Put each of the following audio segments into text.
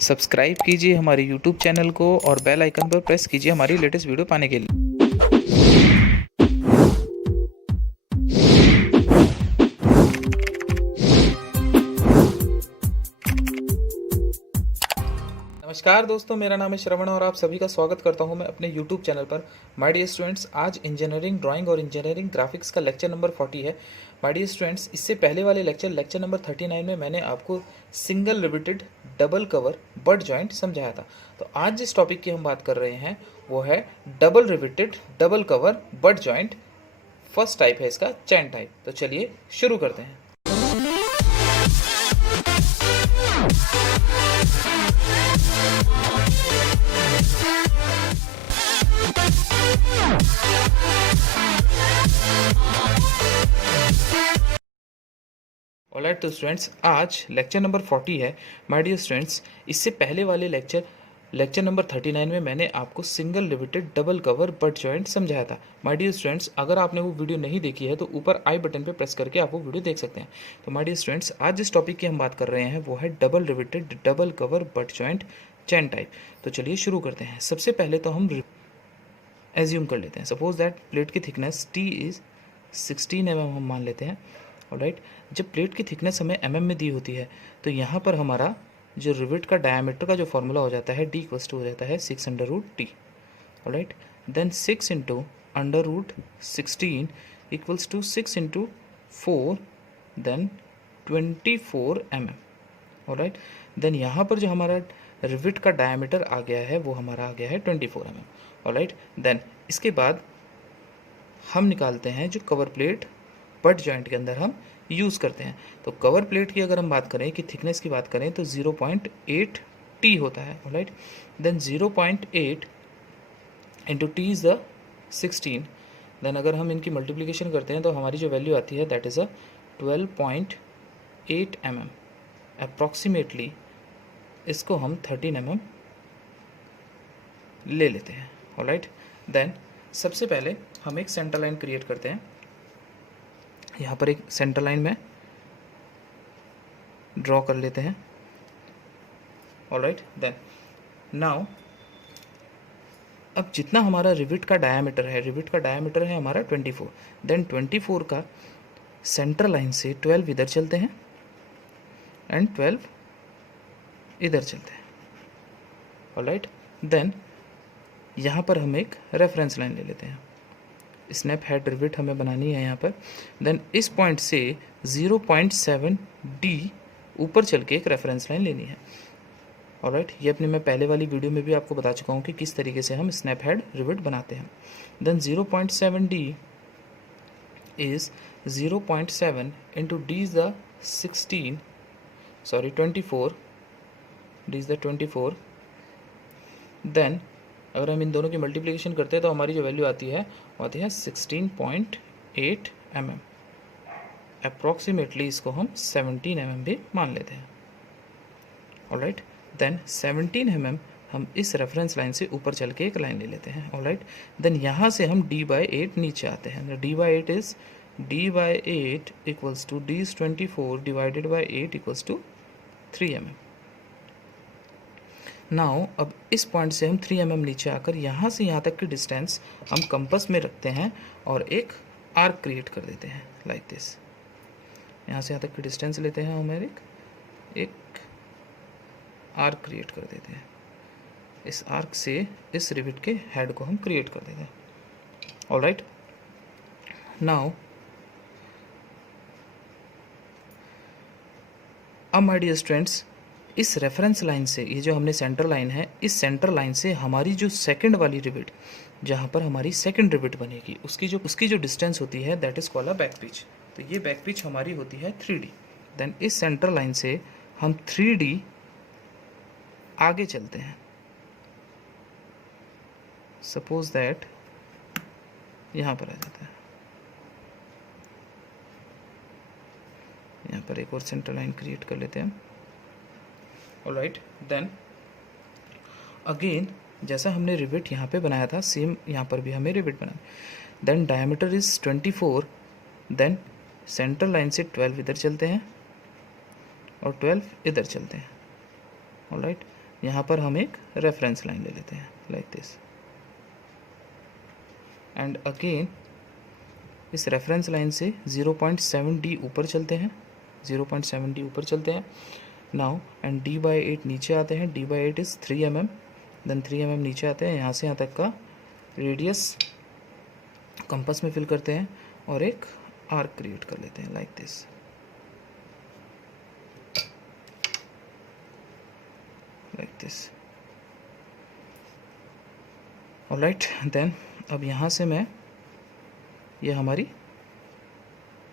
Subscribe कीजिए हमारे YouTube channel को और बेल आइकन पर प्रेस कीजिए हमारी लेटेस्ट वीडियो पाने के लिए। नमस्कार दोस्तों, मेरा नाम है श्रवण और आप सभी का स्वागत करता हूं मैं अपने YouTube चैनल पर। माय डियर स्टूडेंट्स, आज इंजीनियरिंग ड्राइंग और इंजीनियरिंग ग्राफिक्स का लेक्चर नंबर 40 है। माय डियर स्टूडेंट्स, इससे पहले वाले लेक्चर नंबर 39 में मैंने आपको single riveted double cover butt joint समझाया था। तो आज जिस टॉपिक की हम बात कर रहे हैं वो है double riveted double cover butt joint. First type है इसका चैन टाइप। तो चलिए शुरू करते हैं। ऑलराइट, तो स्टूडेंट्स आज लेक्चर नंबर 40 है। माय डियर स्टूडेंट्स, इससे पहले वाले लेक्चर नंबर 39 में मैंने आपको single riveted double cover butt joint समझाया था। माय डियर स्टूडेंट्स, अगर आपने वो वीडियो नहीं देखी है तो ऊपर आई बटन पे प्रेस करके आप वो वीडियो देख सकते हैं। तो माय डियर स्टूडेंट्स, आज जिस टॉपिक की हम बात कर रहे हैं वो है double riveted double cover butt joint chain type. तो चलिए शुरू करते हैं। सबसे पहले तो हम एज्यूम कर लेते हैं, सपोज दैट प्लेट की थिकनेस टी इज़ 16 mm हम मान लेते हैं। ऑलराइट, जब प्लेट की थिकनेस हमें mm में दी होती है तो यहाँ पर हमारा जो रिवेट का डायमीटर का जो फॉर्मूला हो जाता है डी इक्वल्स टू हो जाता है 6/√t। Alright, then 6 into √16 equals to 6 into 4 then 24 mm। Alright, then यहाँ पर जो हमारा रिवेट का डायमीटर आ गया है वो हमारा आ गया है 24 mm। ऑलराइट, देन इसके बाद हम निकालते हैं जो कवर प्लेट बट जॉइंट के अंदर हम यूज़ करते हैं। तो कवर प्लेट की अगर हम बात करें कि थिकनेस की बात करें तो 0.8 t होता है। Alright, then 0.8 into T is the 16। Then अगर हम इनकी मल्टीप्लिकेशन करते हैं तो हमारी जो वैल्यू आती है that is a 12.8 mm। Approximately इसको हम 13 mm ले लेते हैं। ऑलराइट, देन सबसे पहले हम एक सेंटर लाइन क्रिएट करते हैं। यहाँ पर एक सेंटर लाइन में ड्रॉ कर लेते हैं। ऑलराइट, देन नाउ अब जितना हमारा रिवेट का डायमीटर है हमारा 24। देन 24 का सेंटर लाइन से 12 इधर चलते हैं एंड 12 इधर चलते हैं। ऑलराइट, देन यहाँ पर हम एक रेफरेंस लाइन ले लेते हैं। स्नैप हेड रिवेट हमें बनानी है यहाँ पर। देन इस पॉइंट से 0.7 d ऊपर चल के एक रेफरेंस लाइन लेनी है। ऑलराइट, ये अपने मैं पहले वाली वीडियो में भी आपको बता चुका हूँ कि किस तरीके से हम स्नैप हेड रिवेट बनाते हैं। Then 0.7 d is 0.7 into D is the 24 D is the 24। Then अगर हम इन दोनों की मल्टीप्लिकेशन करते हैं तो हमारी जो वैल्यू आती है वो आती है 16.8 mm। अप्रॉक्सीमेटली इसको हम 17 mm भी मान लेते हैं। ऑलराइट, देन 17 mm हम इस रेफरेंस लाइन से ऊपर चल के एक लाइन ले लेते हैं। ऑलराइट, देन यहाँ से हम d/8 नीचे आते हैं। d/8 is d/8 equals to d is 24 divided by 8 equals to 3 mm। Now अब इस पॉइंट से हम 3 mm नीचे आकर यहाँ से यहाँ तक की डिस्टेंस हम कंपास में रखते हैं और एक आर्क क्रिएट कर देते हैं लाइक दिस। यहाँ से यहाँ तक की डिस्टेंस लेते हैं हम एक आर्क क्रिएट कर देते हैं। इस आर्क से इस रिवेट के हेड को हम क्रिएट कर देते हैं। ऑलराइट, नाउ अब माय डियर स्टूडेंट्स, इस रेफरेंस लाइन से ये जो हमने सेंटर लाइन है, इस सेंटर लाइन से हमारी जो सेकंड वाली रिवेट जहाँ पर हमारी सेकंड रिवेट बनेगी उसकी जो डिस्टेंस होती है that is called a back pitch. तो ये बैक पिच हमारी होती है 3D। देन इस सेंटर लाइन से हम 3D आगे चलते हैं। सपोज दैट यहाँ पर आ जाता है, यहाँ पर एक और सेंटर लाइन क्रिएट कर लेते हैं। ऑलराइट, देन अगेन जैसा हमने रिवेट यहाँ पे बनाया था सेम यहाँ पर भी हमें रिवेट बनाना। Then diameter is 24। Then centre line से 12 इधर चलते हैं और 12 इधर चलते हैं। ऑलराइट, यहाँ पर हम एक रेफरेंस लाइन ले लेते हैं लाइक दिस, एंड अगेन इस रेफरेंस लाइन से 0.7d ऊपर चलते हैं, 0.7d ऊपर चलते हैं नाउ, एंड d/8 नीचे आते हैं, d/8 is 3 mm, then 3 mm नीचे आते हैं, यहाँ से यहाँ तक का रेडियस कंपास में फिल करते हैं और एक आर्क क्रिएट कर लेते हैं like this, like this. Alright, then अब यहाँ से मैं, ये हमारी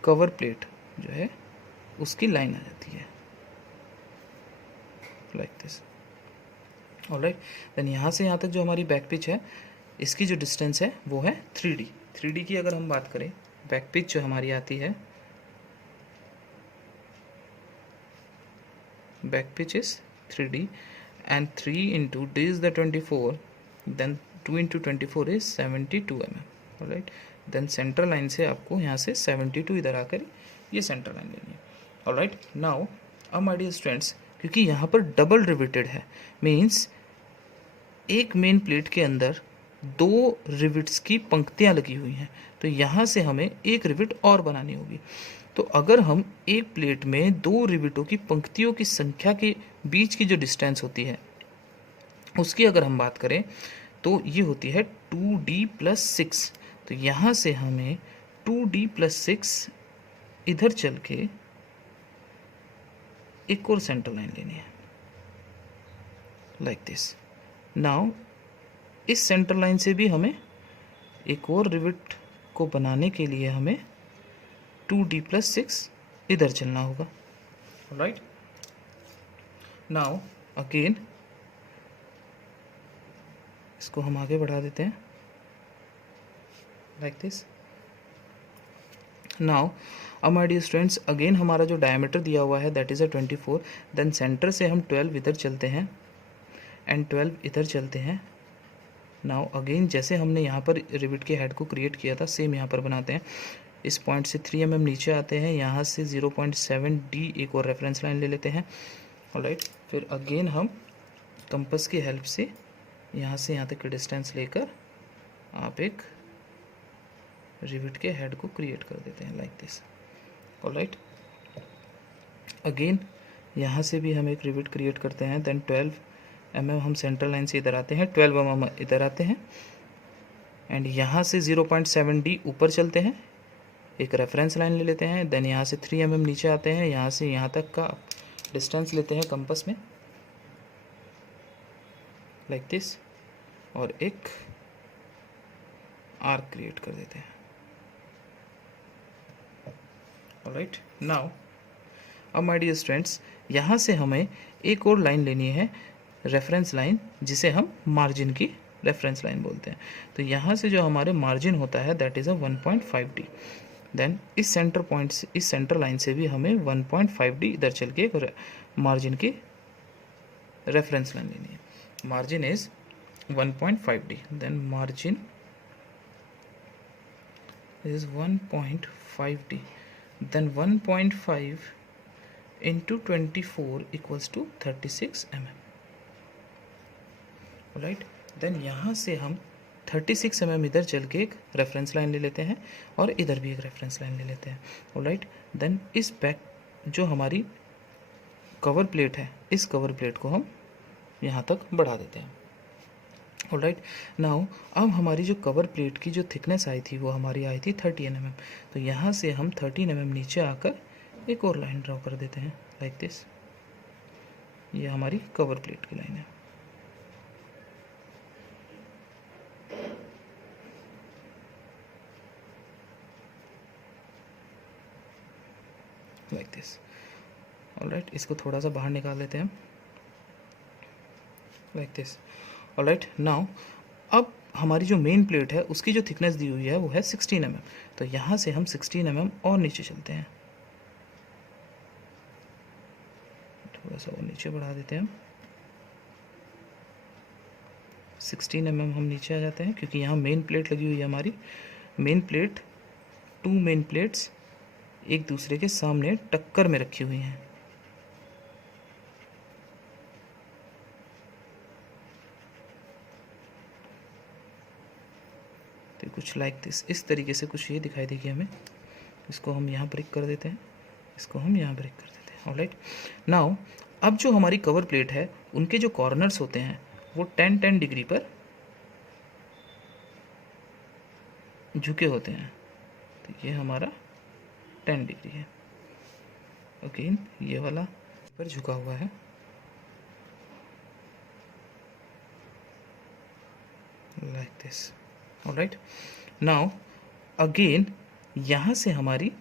कवर प्लेट जो है उसकी लाइन आ जाती है लाइक दिस। ऑलराइट, देन यहाँ से यहाँ तक जो हमारी बैक पिच है, इसकी जो डिस्टेंस है वो है 3D। 3D की अगर हम बात करें, बैक पिच जो हमारी आती है, back pitch is 3D and 3 into d is the 24, then 2 into 24 is 72 mm, alright. Then centre line से आपको यहाँ से 72 इधर आकर ये सेंटर लाइन लेनी है, ऑलराइट। नाउ अब माय डियर स्टूडेंट्स, क्योंकि यहाँ पर डबल रिविटेड है, मीन्स एक मेन प्लेट के अंदर 2 रिविट्स की पंक्तियाँ लगी हुई हैं, तो यहाँ से हमें एक रिविट और बनानी होगी। तो अगर हम एक प्लेट में 2 रिविटों की पंक्तियों की संख्या के बीच की जो डिस्टेंस होती है उसकी अगर हम बात करें तो ये होती है 2d+6। तो यहाँ से हमें 2d+6 इधर चल के एक और सेंटर लाइन लेनी है लाइक दिस। नाउ इस सेंटर लाइन से भी हमें एक और रिविट को बनाने के लिए हमें 2d+6 इधर चलना होगा, राइट। नाउ अगेन इसको हम आगे बढ़ा देते हैं लाइक दिस। नाउ अब माय डियर स्टूडेंट्स, अगेन हमारा जो डायमीटर दिया हुआ है दैट इज़ 24, देन सेंटर से हम 12 इधर चलते हैं एंड 12 इधर चलते हैं। नाउ अगेन जैसे हमने यहाँ पर रिविट के हेड को क्रिएट किया था सेम यहाँ पर बनाते हैं। इस पॉइंट से 3 mm नीचे आते हैं, यहाँ से 0.7d एक और रेफरेंस लाइन ले लेते हैं, ऑलराइट। फिर अगेन हम कंपास की हेल्प से यहाँ से यहाँ तक की डिस्टेंस लेकर आप एक रिविट के हेड को क्रिएट कर देते हैं लाइक दिस, ऑलराइट। अगेन यहाँ से भी हम एक रिविट क्रिएट करते हैं, देन 12 mm हम सेंट्रल लाइन से इधर आते हैं, 12 mm इधर आते हैं एंड यहाँ से 0.7d ऊपर चलते हैं, एक रेफरेंस लाइन ले लेते हैं, देन यहाँ से 3 mm नीचे आते हैं, यहाँ से यहाँ तक का डिस्टेंस लेते हैं कंपास में लाइक दिस और एक आर्क क्रिएट कर देते हैं, ऑलराइट। नाउ अब माय डियर स्टूडेंट्स, यहाँ से हमें एक और लाइन लेनी है, रेफरेंस लाइन, जिसे हम मार्जिन की रेफरेंस लाइन बोलते हैं। तो यहाँ से जो हमारे मार्जिन होता है दैट इज़ 1.5d। देन इस सेंटर पॉइंट से, इस सेंटर लाइन से भी हमें 1.5d इधर चल के एक मार्जिन की रेफरेंस लाइन लेनी है। Margin is 1.5d, then margin is 1.5d, then 1.5 into 24 equals to 36 mm, right. Then यहाँ से हम 36 mm इधर चल के एक रेफरेंस लाइन ले लेते हैं और इधर भी एक रेफरेंस लाइन ले लेते हैं, राइट। देन इस बैक जो हमारी कवर प्लेट है, इस कवर प्लेट को हम यहाँ तक बढ़ा देते हैं, ऑलराइट। नाउ अब हमारी जो कवर प्लेट की जो थिकनेस आई थी वो हमारी आई थी 13 mm। तो यहाँ से हम 13 mm नीचे आकर एक और लाइन ड्रॉ कर देते हैं लाइक दिस। ये हमारी कवर प्लेट की लाइन है, लाइक दिस, ऑलराइट। इसको थोड़ा सा बाहर निकाल लेते हैं लाइक दिस, ऑलराइट। नाउ अब हमारी जो मेन प्लेट है उसकी जो थिकनेस दी हुई है वो है 16 mm। तो यहाँ से हम 16 mm और नीचे चलते हैं, थोड़ा सा और नीचे बढ़ा देते हैं, 16 mm हम नीचे आ जाते हैं, क्योंकि यहाँ मेन प्लेट लगी हुई है हमारी। मेन प्लेट, 2 मेन प्लेट्स एक दूसरे के सामने टक्कर में रखी हुई हैं, कुछ लाइक दिस, इस तरीके से कुछ ये दिखाई देगी हमें। इसको हम यहाँ ब्रेक कर देते हैं, इसको हम यहाँ ब्रेक कर देते हैं। ऑलराइट, नाउ अब जो हमारी कवर प्लेट है उनके जो कॉर्नर्स होते हैं वो 10-10 डिग्री पर झुके होते हैं। तो ये हमारा 10 डिग्री है। अगेन ये वाला पर झुका हुआ है, like this. Alright, now again यहाँ से हमारी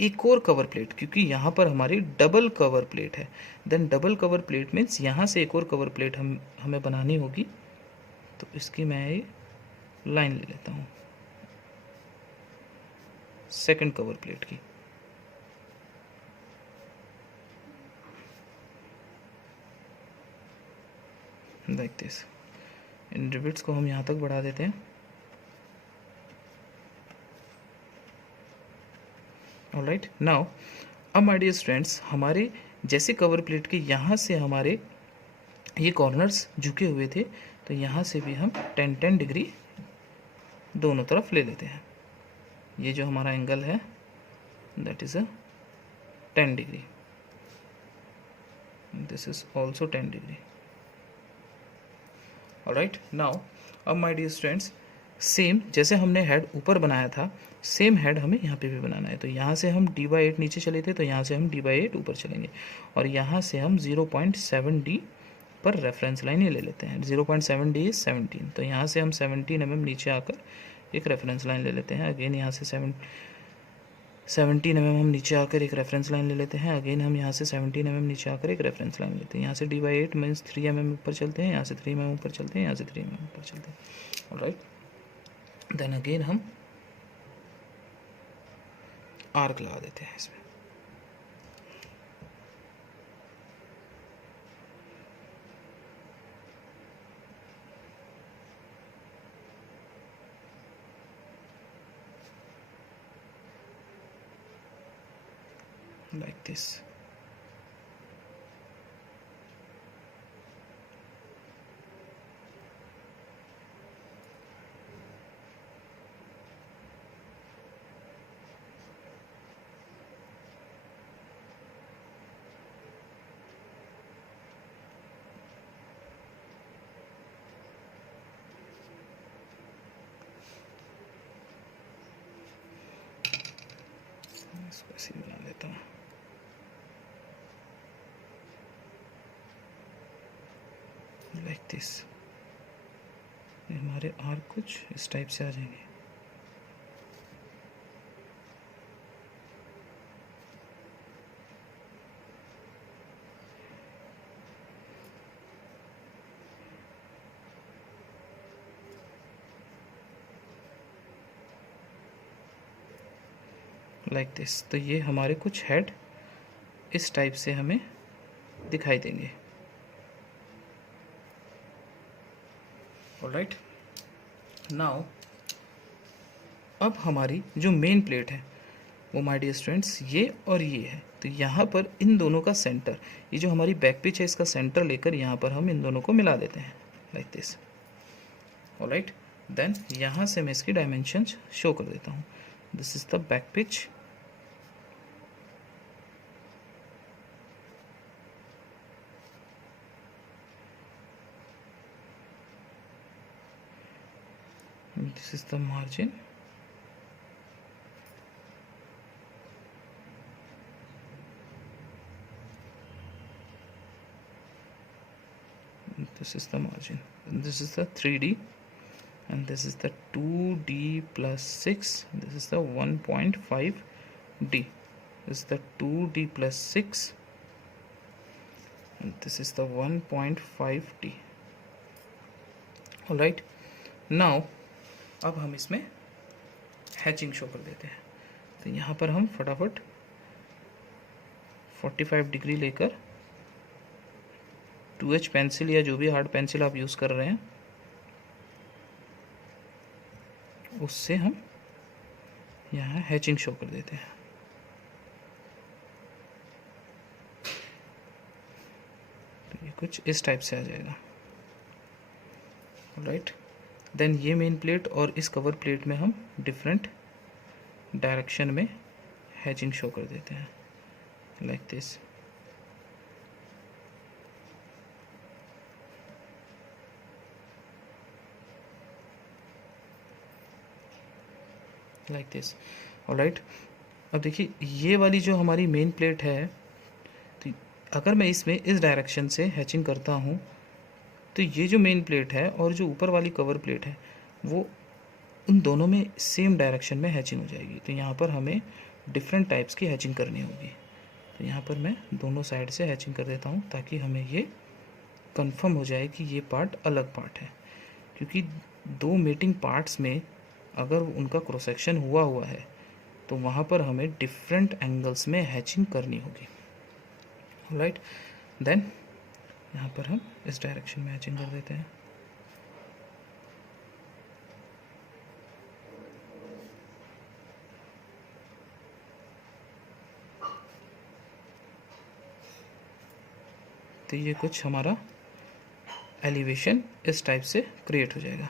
एक और कवर प्लेट, क्योंकि यहाँ पर हमारी डबल कवर प्लेट है, then double cover plate means यहाँ से एक और कवर प्लेट हमें बनानी होगी। तो इसकी मैं ये लाइन ले लेता हूँ सेकंड कवर प्लेट की। Like this. इन रिबिट्स को हम यहाँ तक बढ़ा देते हैं। ऑलराइट, नाउ अब माय डियर स्टूडेंट्स, हमारे जैसे कवर प्लेट के यहाँ से हमारे ये कॉर्नर्स झुके हुए थे, तो यहाँ से भी हम 10-10 डिग्री दोनों तरफ ले लेते हैं। ये जो हमारा एंगल है that is 10 degree, this is also 10 degree. Alright, now अब माय डियर स्टूडेंट्स, सेम जैसे हमने हेड ऊपर बनाया था, सेम हेड हमें यहाँ पे भी बनाना है। तो यहाँ से हम d/8 नीचे चले थे, तो यहाँ से हम d/8 ऊपर चलेंगे, और यहाँ से हम 0.7d पर रेफरेंस लाइन ये ले लेते हैं। 0.7d इज 17, तो यहाँ से हम 17 mm नीचे आकर एक रेफरेंस लाइन ले लेते हैं। अगेन यहाँ से 17 mm हम नीचे आकर एक रेफरेंस लाइन ले लेते हैं। अगेन हम यहाँ से 17 mm नीचे आकर एक रेफरेंस लाइन लेते हैं। यहाँ से d/8 मीन्स 3 mm ऊपर चलते हैं, यहाँ से 3 mm ऊपर चलते हैं, यहाँ से 3 mm ऊपर चलते हैं। ऑलराइट, देन अगेन हम आर्क लगा देते हैं इसमें। Like this. इसको ऐसे बना लेता हूँ। Like this. हमारे आर्क कुछ इस टाइप से आ जाएंगे। Like this. तो ये हमारे कुछ हेड इस टाइप से हमें दिखाई देंगे। ऑलराइट, नाउ अब हमारी जो मेन प्लेट है वो माय डियर स्टूडेंट्स ये और ये है। तो यहाँ पर इन दोनों का सेंटर, ये जो हमारी बैक पिच है इसका सेंटर लेकर यहाँ पर हम इन दोनों को मिला देते हैं, लाइक दिस। ऑलराइट, देन यहाँ से मैं इसकी डायमेंशन शो कर देता हूँ। This is the back pitch, this is the margin, this is the margin, and this is the 3D, and this is the 2D plus 6, this is the 1.5D, this is the 2D plus 6, and this is the 1.5D. Alright, now अब हम इसमें hatching show कर देते हैं। तो यहाँ पर हम फटाफट 45 डिग्री लेकर 2H पेंसिल या जो भी हार्ड पेंसिल आप यूज़ कर रहे हैं उससे हम यहाँ हैचिंग शो कर देते हैं। तो ये कुछ इस टाइप से आ जाएगा। राइट, देन ये मेन प्लेट और इस कवर प्लेट में हम डिफरेंट डायरेक्शन में हैचिंग शो कर देते हैं, like this. Like this, alright. अब देखिए ये वाली जो हमारी मेन प्लेट है, तो अगर मैं इसमें इस डायरेक्शन से हैचिंग करता हूँ तो ये जो मेन प्लेट है और जो ऊपर वाली कवर प्लेट है वो उन दोनों में सेम डायरेक्शन में हैचिंग हो जाएगी। तो यहाँ पर हमें डिफरेंट टाइप्स की हैचिंग करनी होगी। तो यहाँ पर मैं दोनों साइड से हैचिंग कर देता हूँ ताकि हमें ये कंफर्म हो जाए कि ये पार्ट अलग पार्ट है, क्योंकि दो मीटिंग पार्ट्स में अगर उनका क्रॉस सेक्शन हुआ है तो वहाँ पर हमें डिफरेंट एंगल्स में हैचिंग करनी होगी, राइट। देन यहाँ पर हम इस डायरेक्शन में हैचिंग कर देते हैं। तो ये कुछ हमारा एलिवेशन इस टाइप से क्रिएट हो जाएगा,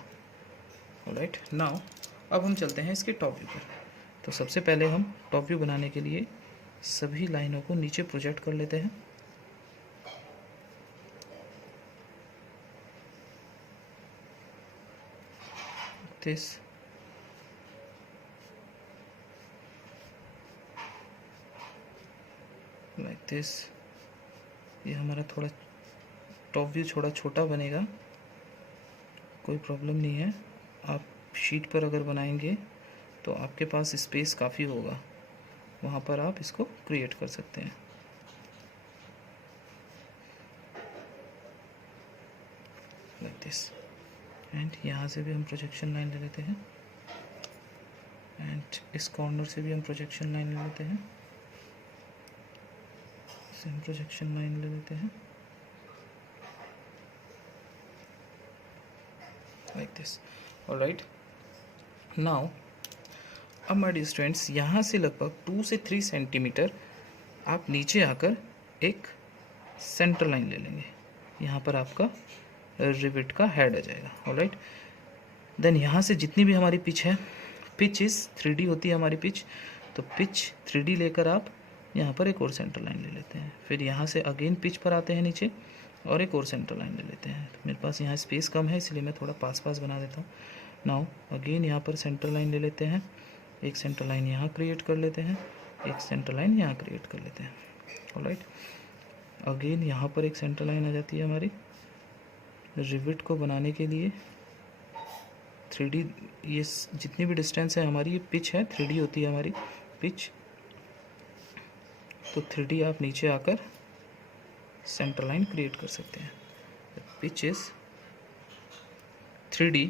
ऑलराइट। नाउ अब हम चलते हैं इसके टॉप व्यू पर। तो सबसे पहले हम टॉप व्यू बनाने के लिए सभी लाइनों को नीचे प्रोजेक्ट कर लेते हैं। This like this. ये हमारा थोड़ा टॉप व्यू थोड़ा छोटा बनेगा, कोई प्रॉब्लम नहीं है। आप शीट पर अगर बनाएंगे तो आपके पास स्पेस काफ़ी होगा, वहाँ पर आप इसको क्रिएट कर सकते हैं, लाइक दिस। एंड यहाँ से भी हम प्रोजेक्शन लाइन ले लेते हैं, एंड इस कॉर्नर से भी हम प्रोजेक्शन लाइन ले लेते हैं, इसे हम प्रोजेक्शन लाइन ले लेते हैं, लाइक दिस, ऑलराइट। नाउ अब माय डियर स्टूडेंट्स, यहाँ से लगभग 2 से 3 सेंटीमीटर आप नीचे आकर एक सेंटर लाइन ले लेंगे। यहाँ पर आपका रिविट का हेड आ जाएगा, ऑलराइट। देन यहाँ से जितनी भी हमारी पिच है, पिच इस 3D होती है हमारी पिच, तो पिच 3D लेकर आप यहाँ पर एक और सेंटर लाइन ले लेते हैं। फिर यहाँ से अगेन पिच पर आते हैं नीचे और एक और सेंटर लाइन ले लेते हैं। तो मेरे पास यहाँ स्पेस कम है इसलिए मैं थोड़ा पास बना देता हूँ। नाउ अगेन यहाँ पर सेंटर लाइन ले लेते हैं, एक सेंटर लाइन यहाँ क्रिएट कर लेते हैं, एक सेंटर लाइन यहाँ क्रिएट कर लेते हैं, ऑलराइट। अगेन यहाँ पर एक सेंटर लाइन आ जाती है हमारी। रिविट को बनाने के लिए 3D, ये जितनी भी डिस्टेंस है हमारी, ये पिच है, 3D होती है हमारी पिच। तो 3D आप नीचे आकर सेंटर लाइन क्रिएट कर सकते हैं। Pitch is 3D,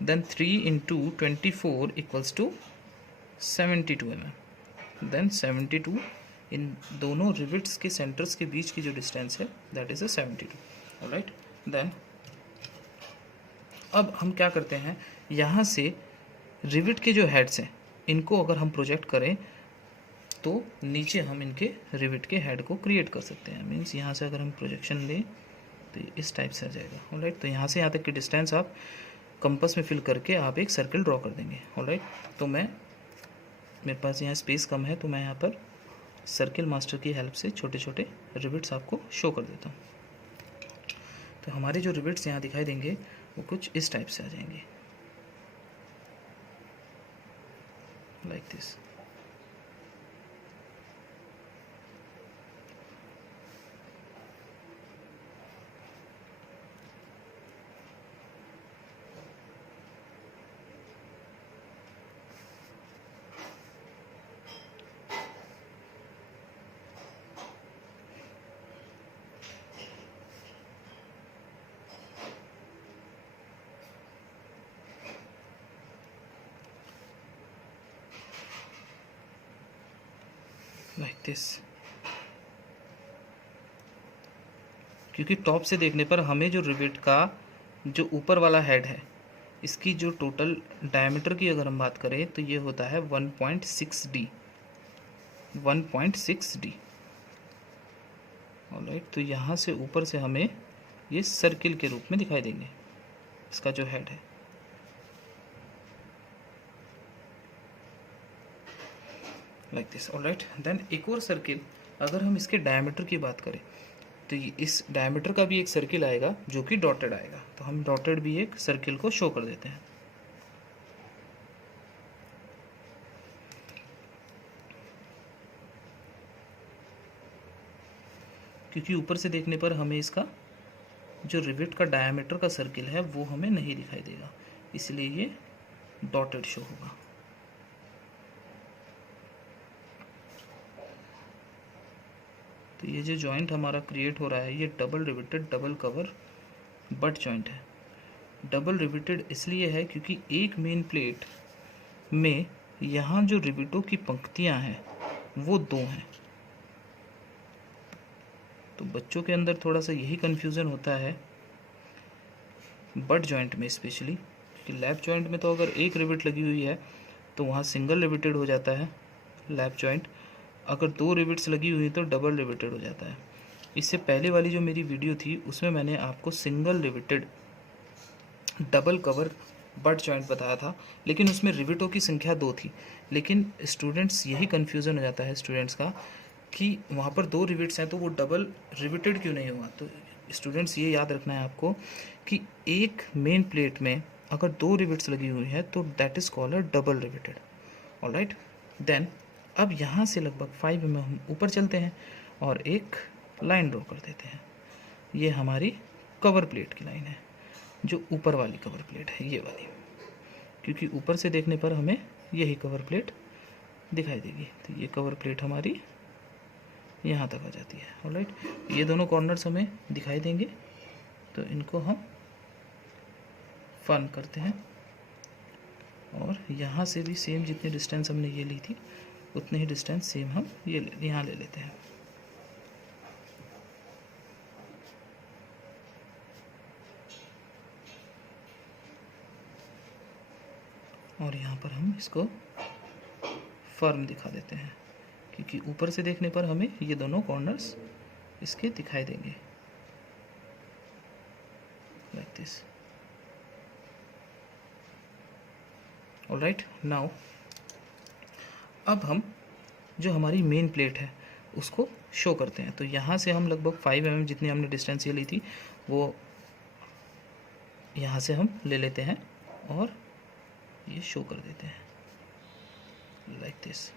then 3 into 24 equals to 72 mm। Then 72 इन दोनों रिविट्स के सेंटर्स के बीच की जो डिस्टेंस है दैट इज 72, ऑलराइट। देन अब हम क्या करते हैं, यहाँ से रिविट के जो हेड्स हैं इनको अगर हम प्रोजेक्ट करें तो नीचे हम इनके रिविट के हेड को क्रिएट कर सकते हैं। मीन्स यहाँ से अगर हम प्रोजेक्शन लें तो इस टाइप से आ जाएगा, ऑलराइट। तो यहाँ से यहाँ तक की डिस्टेंस आप कंपास में फिल करके आप एक सर्कल ड्रॉ कर देंगे, ऑलराइट। तो मेरे पास यहाँ स्पेस कम है तो मैं यहाँ पर सर्किल मास्टर की हेल्प से छोटे छोटे रिविट्स आपको शो कर देता हूँ। तो हमारे जो रिविट्स यहाँ दिखाई देंगे वो कुछ इस टाइप से आ जाएंगे, लाइक दिस। Like this. क्योंकि टॉप से देखने पर हमें जो रिवेट का जो ऊपर वाला हेड है इसकी जो टोटल डायमीटर की अगर हम बात करें तो ये होता है 1.6D, 1.6D, ऑलराइट। तो यहाँ से ऊपर से हमें ये सर्किल के रूप में दिखाई देंगे इसका जो हेड है। Like this. ऑलराइट, देन एक और सर्किल, अगर हम इसके डायमीटर की बात करें तो इस डायमीटर का भी एक सर्किल आएगा जो कि डॉटेड आएगा, तो हम डॉटेड भी एक सर्किल को शो कर देते हैं। क्योंकि ऊपर से देखने पर हमें इसका जो रिवेट का डायमीटर का सर्किल है वो हमें नहीं दिखाई देगा, इसलिए ये डॉटेड शो होगा। तो ये जो जॉइंट हमारा क्रिएट हो रहा है ये double riveted double cover butt joint है। डबल रिवेटेड इसलिए है क्योंकि एक मेन प्लेट में यहाँ जो रिवेटों की पंक्तियाँ हैं वो दो हैं। तो बच्चों के अंदर थोड़ा सा यही कन्फ्यूज़न होता है बट जॉइंट में स्पेशली, कि लैप जॉइंट में तो अगर एक रिवेट लगी हुई है तो वहाँ सिंगल रिवेटेड हो जाता है लैप जॉइंट, अगर दो रिवेट्स लगी हुई तो डबल रिवेटेड हो जाता है। इससे पहले वाली जो मेरी वीडियो थी उसमें मैंने आपको single riveted double cover butt joint बताया था, लेकिन उसमें रिवेटों की संख्या दो थी। लेकिन स्टूडेंट्स यही कन्फ्यूज़न हो जाता है स्टूडेंट्स का कि वहाँ पर दो रिवेट्स हैं तो वो डबल रिवेटेड क्यों नहीं हुआ। तो स्टूडेंट्स ये याद रखना है आपको कि एक मेन प्लेट में अगर दो रिवेट्स लगी हुई है तो that is called a double riveted. Alright, then अब यहाँ से लगभग 5 mm हम ऊपर चलते हैं और एक लाइन ड्रॉ कर देते हैं। ये हमारी कवर प्लेट की लाइन है, जो ऊपर वाली कवर प्लेट है ये वाली, क्योंकि ऊपर से देखने पर हमें यही कवर प्लेट दिखाई देगी। तो ये कवर प्लेट हमारी यहाँ तक आ जाती है। ऑलराइट, ये दोनों कॉर्नर्स हमें दिखाई देंगे तो इनको हम फर्म करते हैं और यहाँ से भी सेम जितनी डिस्टेंस हमने ये ली थी उतनी ही डिस्टेंस सेम हम ये यहाँ ले लेते हैं। और यहाँ पर हम इसको फर्म दिखा देते हैं क्योंकि ऊपर से देखने पर हमें ये दोनों कॉर्नर्स इसके दिखाई देंगे लाइक दिस। ऑलराइट, नाउ अब हम जो हमारी मेन प्लेट है उसको शो करते हैं। तो यहाँ से हम लगभग 5 mm जितनी हमने डिस्टेंस ये ली थी वो यहाँ से हम ले लेते हैं और ये शो कर देते हैं लाइक दिस।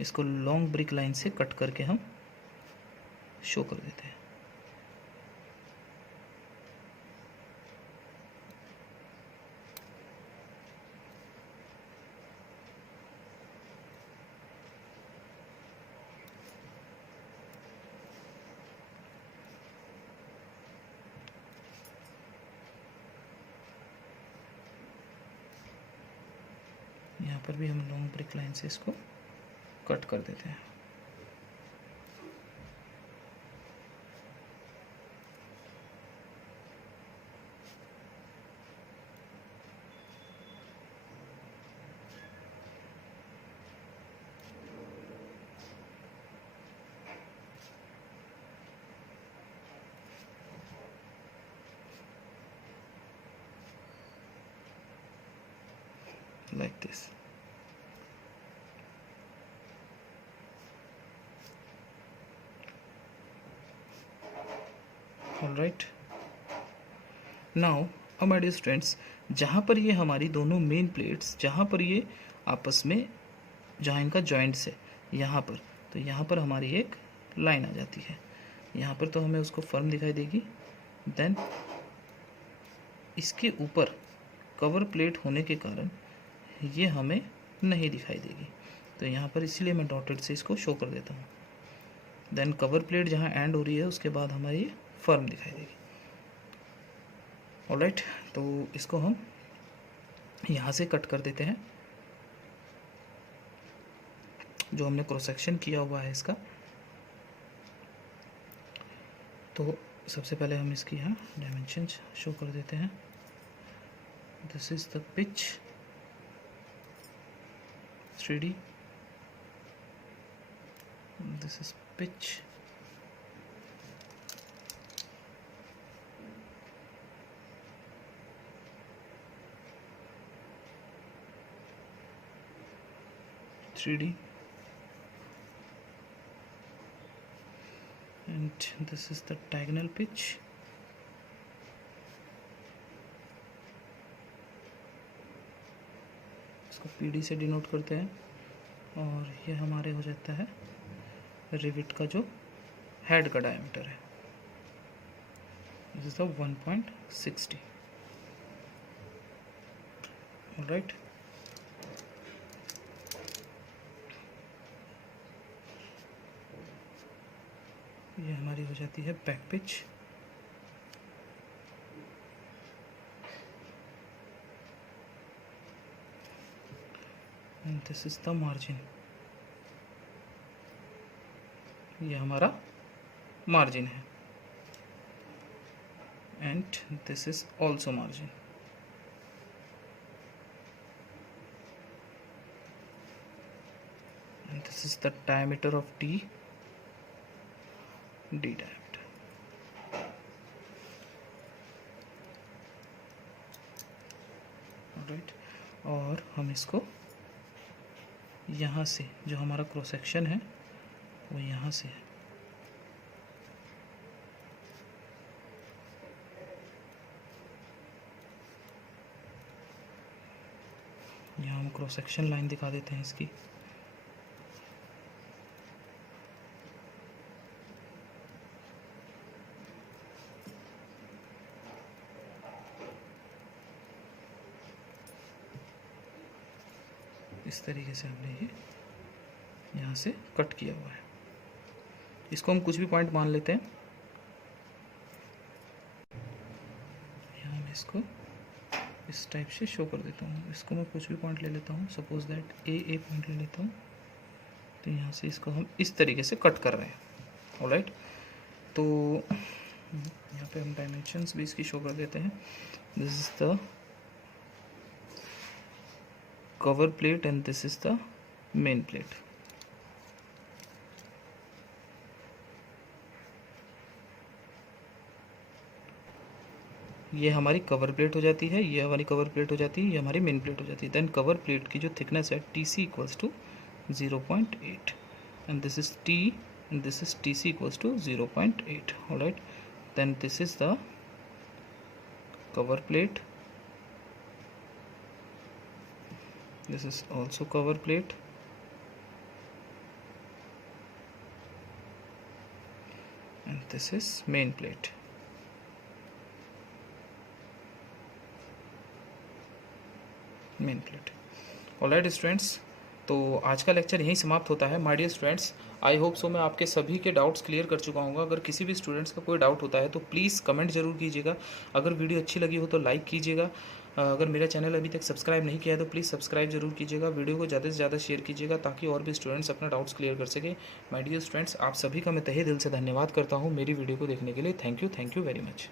इसको लॉन्ग ब्रिक लाइन से कट करके हम शो कर देते हैं। यहाँ पर भी हम लॉन्ग ब्रिक लाइन से इसको कट कर देते हैं। Like this. Alright. Now, my dear students, जहाँ पर ये हमारी दोनों मेन प्लेट्स, जहाँ पर ये आपस में, जहाँ इनका जॉइंट्स है यहाँ पर, तो यहाँ पर हमारी एक लाइन आ जाती है। यहाँ पर तो हमें उसको फर्म दिखाई देगी। देन इसके ऊपर कवर प्लेट होने के कारण ये हमें नहीं दिखाई देगी, तो यहाँ पर इसलिए मैं डॉटेड से इसको शो कर देता हूँ। देन कवर प्लेट जहाँ एंड हो रही है उसके बाद हमारी फर्म दिखाई देगी। ऑलराइट, तो इसको हम यहाँ से कट कर देते हैं जो हमने क्रॉस सेक्शन किया हुआ है इसका। तो सबसे पहले हम इसकी यहाँ डायमेंशन शो कर देते हैं। This is the pitch 3D, this is pitch, this is the diagonal pitch, इसको PD से डिनोट करते हैं, और ये हमारे हो जाता है रिविट का जो हेड का डायमीटर है, दिस इज द 1.60। ऑलराइट, ये हमारी हो जाती है back pitch, and this is the margin, ये हमारा मार्जिन है, and this is also margin. And this is the diameter of D diameter. Alright, और हम इसको यहाँ से जो हमारा क्रॉस सेक्शन है वो यहाँ से है, यहाँ हम क्रॉस सेक्शन लाइन दिखा देते हैं इसकी। इस तरीके से हमने ये यहाँ से कट किया हुआ है। इसको हम कुछ भी पॉइंट मान लेते हैं। यहाँ मैं इसको इस टाइप से शो कर देता हूँ। इसको मैं कुछ भी पॉइंट ले लेता हूँ, सपोज दैट ए पॉइंट ले लेता हूँ। तो यहाँ से इसको हम इस तरीके से कट कर रहे हैं। ऑलराइट, तो यहाँ पे हम डायमेंशंस भी इसकी शो कर देते हैं। This is the cover plate and this is the main plate। ये हमारी कवर प्लेट हो जाती है, ये हमारी कवर प्लेट हो जाती है, ये हमारी मेन प्लेट हो जाती है। देन कवर प्लेट की जो थिकनेस है TC equals to 0.8 and this is T and this is TC equals to 0.8। Alright, then this is the cover plate, this is also cover plate, and this is main plate। Main plate. Alright students, तो आज का lecture यहीं समाप्त होता है। My dear students, I hope so मैं आपके सभी के डाउट्स क्लियर कर चुका हूँ। अगर किसी भी स्टूडेंट्स का कोई डाउट होता है तो प्लीज़ कमेंट जरूर कीजिएगा। अगर वीडियो अच्छी लगी हो तो लाइक कीजिएगा। अगर मेरा चैनल अभी तक सब्सक्राइब नहीं किया है तो प्लीज़ सब्सक्राइब जरूर कीजिएगा। वीडियो को ज़्यादा से ज़्यादा शेयर कीजिएगा ताकि और भी स्टूडेंट्स अपना डाउट्स क्लियर कर सके। माय डियर स्टूडेंट्स, आप सभी का मैं तहे दिल से धन्यवाद करता हूँ मेरी वीडियो को देखने के लिए। Thank you very much.